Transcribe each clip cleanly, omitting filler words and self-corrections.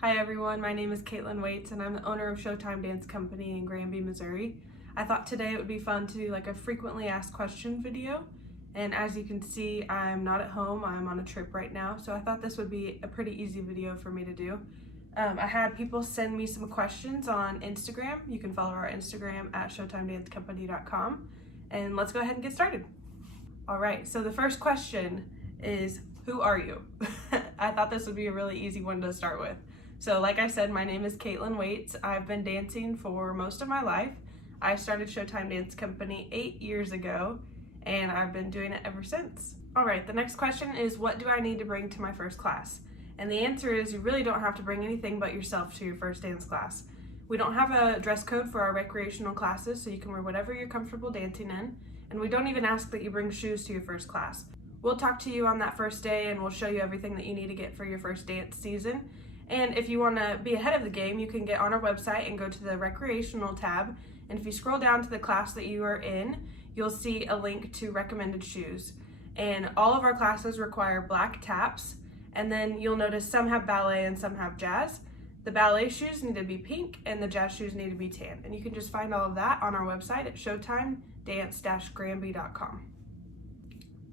Hi everyone, my name is Caitlin Waits and I'm the owner of Showtime Dance Company in Granby, Missouri. I thought today it would be fun to do like a frequently asked question video. And as you can see, I'm not at home, I'm on a trip right now. So I thought this would be a pretty easy video for me to do. I had people send me some questions on Instagram. You can follow our Instagram at showtimedancecompany.com. And let's go ahead and get started. All right, so the first question is, who are you? I thought this would be a really easy one to start with. So like I said, my name is Caitlin Waits. I've been dancing for most of my life. I started Showtime Dance Company 8 years ago, and I've been doing it ever since. All right, the next question is, what do I need to bring to my first class? And the answer is, you really don't have to bring anything but yourself to your first dance class. We don't have a dress code for our recreational classes, so you can wear whatever you're comfortable dancing in. And we don't even ask that you bring shoes to your first class. We'll talk to you on that first day and we'll show you everything that you need to get for your first dance season. And if you want to be ahead of the game, you can get on our website and go to the recreational tab. And if you scroll down to the class that you are in, you'll see a link to recommended shoes. And all of our classes require black taps. And then you'll notice some have ballet and some have jazz. The ballet shoes need to be pink and the jazz shoes need to be tan. And you can just find all of that on our website at showtimedance-granby.com.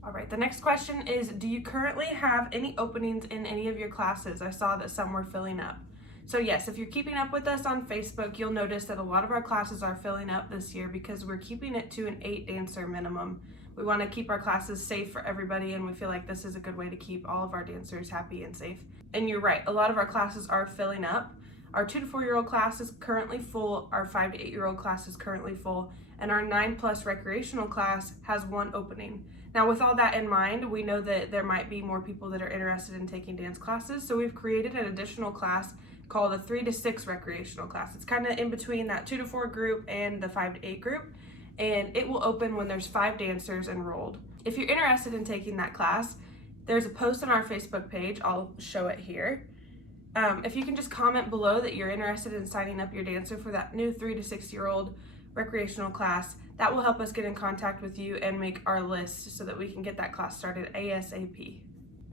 All right, the next question is, do you currently have any openings in any of your classes? I saw that some were filling up. So yes, if you're keeping up with us on Facebook, you'll notice that a lot of our classes are filling up this year because we're keeping it to an 8 dancer minimum. We want to keep our classes safe for everybody, and we feel like this is a good way to keep all of our dancers happy and safe. And you're right, a lot of our classes are filling up. Our 2 to 4 year old class is currently full, our 5 to 8 year old class is currently full, and our 9+ recreational class has 1 opening. Now with all that in mind, we know that there might be more people that are interested in taking dance classes, so we've created an additional class called a 3 to 6 recreational class. It's kind of in between that 2 to 4 group and the 5 to 8 group, and it will open when there's 5 dancers enrolled. If you're interested in taking that class, there's a post on our Facebook page. I'll show it here. If you can just comment below that you're interested in signing up your dancer for that new 3 to 6 year old recreational class, that will help us get in contact with you and make our list so that we can get that class started ASAP.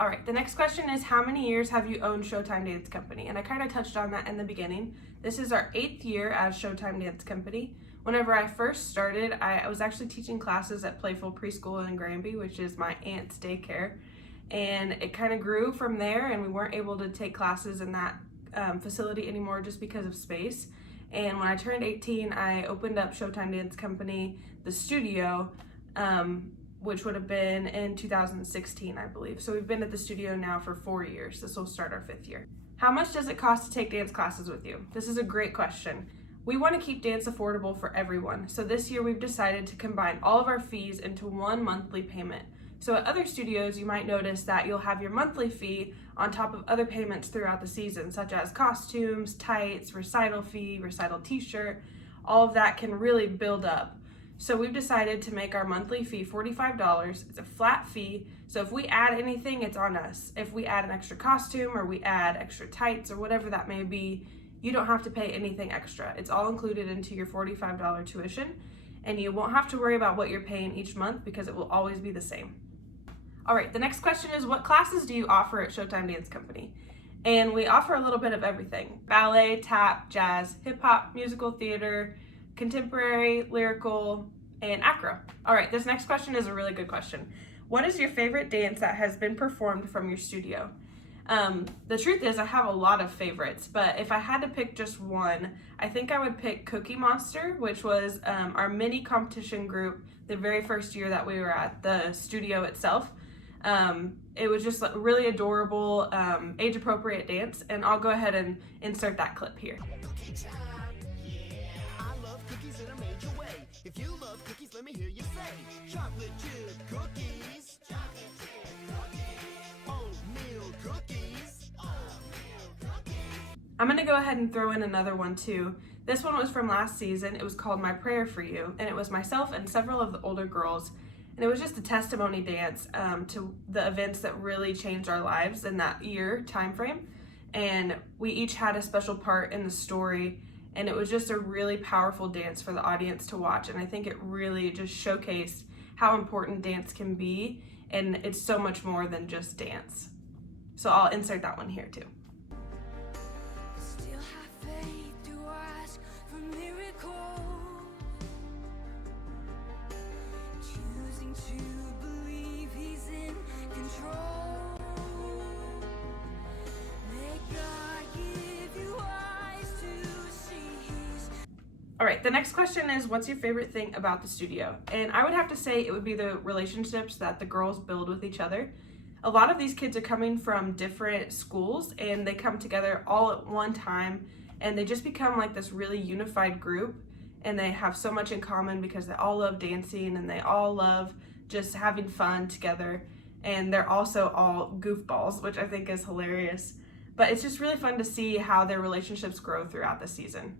All right, the next question is, how many years have you owned Showtime Dance Company? And I kind of touched on that in the beginning. This is our 8th year as Showtime Dance Company. Whenever I first started, I was actually teaching classes at Playful Preschool in Granby, which is my aunt's daycare. And it kind of grew from there, and we weren't able to take classes in that facility anymore just because of space. And when I turned 18, I opened up Showtime Dance Company, the studio, which would have been in 2016, I believe. So we've been at the studio now for 4 years. This will start our 5th year. How much does it cost to take dance classes with you? This is a great question. We want to keep dance affordable for everyone. So this year we've decided to combine all of our fees into 1 monthly payment. So at other studios, you might notice that you'll have your monthly fee on top of other payments throughout the season, such as costumes, tights, recital fee, recital t-shirt. All of that can really build up. So we've decided to make our monthly fee $45. It's a flat fee, so if we add anything, it's on us. If we add an extra costume or we add extra tights or whatever that may be, you don't have to pay anything extra. It's all included into your $45 tuition, and you won't have to worry about what you're paying each month because it will always be the same. All right, the next question is, what classes do you offer at Showtime Dance Company? And we offer a little bit of everything: ballet, tap, jazz, hip hop, musical theater, contemporary, lyrical, and acro. All right, this next question is a really good question. What is your favorite dance that has been performed from your studio? The truth is, I have a lot of favorites, but if I had to pick just one, I think I would pick Cookie Monster, which was our mini competition group the very first year that we were at the studio itself. It was just a really adorable, age-appropriate dance, and I'll go ahead and insert that clip here. If you love cookies, let me hear you say chocolate chip cookies, oatmeal cookies, I'm gonna go ahead and throw in another one too. This one was from last season. It was called My Prayer for You, and it was myself and several of the older girls. And it was just a testimony dance to the events that really changed our lives in that year time frame. And we each had a special part in the story. And it was just a really powerful dance for the audience to watch. And I think it really just showcased how important dance can be. And it's so much more than just dance. So I'll insert that one here too. All right, the next question is, what's your favorite thing about the studio? And I would have to say it would be the relationships that the girls build with each other. A lot of these kids are coming from different schools and they come together all at one time and they just become like this really unified group, and they have so much in common because they all love dancing and they all love just having fun together, and they're also all goofballs, which I think is hilarious. But it's just really fun to see how their relationships grow throughout the season.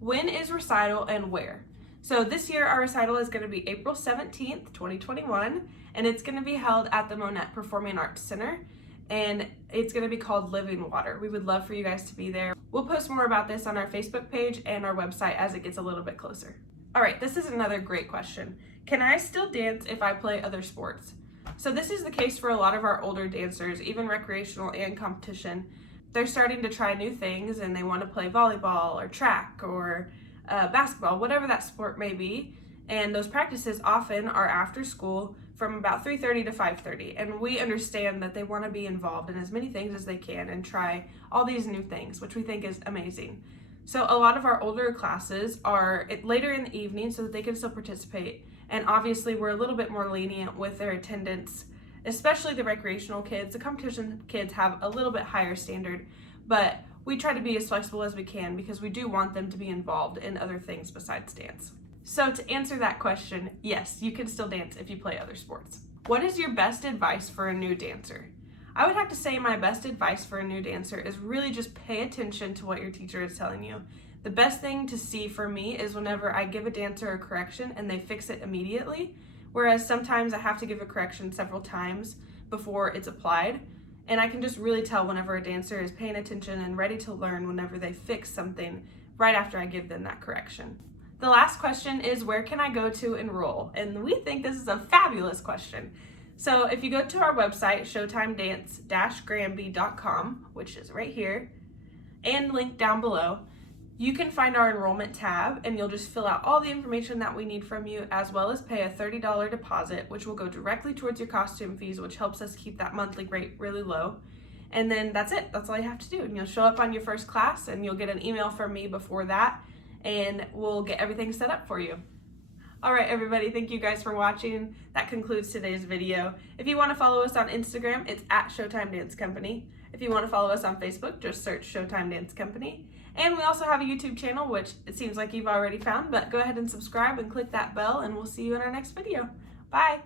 When is recital and where? So this year our recital is going to be April 17th, 2021, and it's going to be held at the Monette Performing Arts Center, and it's going to be called Living Water. We would love for you guys to be there. We'll post more about this on our Facebook page and our website as it gets a little bit closer. All right, this is another great question. Can I still dance if I play other sports? So this is the case for a lot of our older dancers, even recreational and competition. They're starting to try new things and they want to play volleyball or track or basketball, whatever that sport may be. And those practices often are after school from about 3:30 to 5:30. And we understand that they want to be involved in as many things as they can and try all these new things, which we think is amazing. So a lot of our older classes are later in the evening so that they can still participate. And obviously we're a little bit more lenient with their attendance, especially the recreational kids. The competition kids have a little bit higher standard, but we try to be as flexible as we can because we do want them to be involved in other things besides dance. So to answer that question, yes, you can still dance if you play other sports. What is your best advice for a new dancer? I would have to say my best advice for a new dancer is really just pay attention to what your teacher is telling you. The best thing to see for me is whenever I give a dancer a correction and they fix it immediately, whereas sometimes I have to give a correction several times before it's applied. And I can just really tell whenever a dancer is paying attention and ready to learn whenever they fix something right after I give them that correction. The last question is, where can I go to enroll? And we think this is a fabulous question. So if you go to our website, showtimedance-granby.com, which is right here, and linked down below, you can find our enrollment tab and you'll just fill out all the information that we need from you, as well as pay a $30 deposit, which will go directly towards your costume fees, which helps us keep that monthly rate really low. And then that's it. That's all you have to do. And you'll show up on your first class and you'll get an email from me before that, and we'll get everything set up for you. All right, everybody, thank you guys for watching. That concludes today's video. If you want to follow us on Instagram, it's at Showtime Dance Company. If you want to follow us on Facebook, just search Showtime Dance Company. And we also have a YouTube channel, which it seems like you've already found, but go ahead and subscribe and click that bell, and we'll see you in our next video. Bye.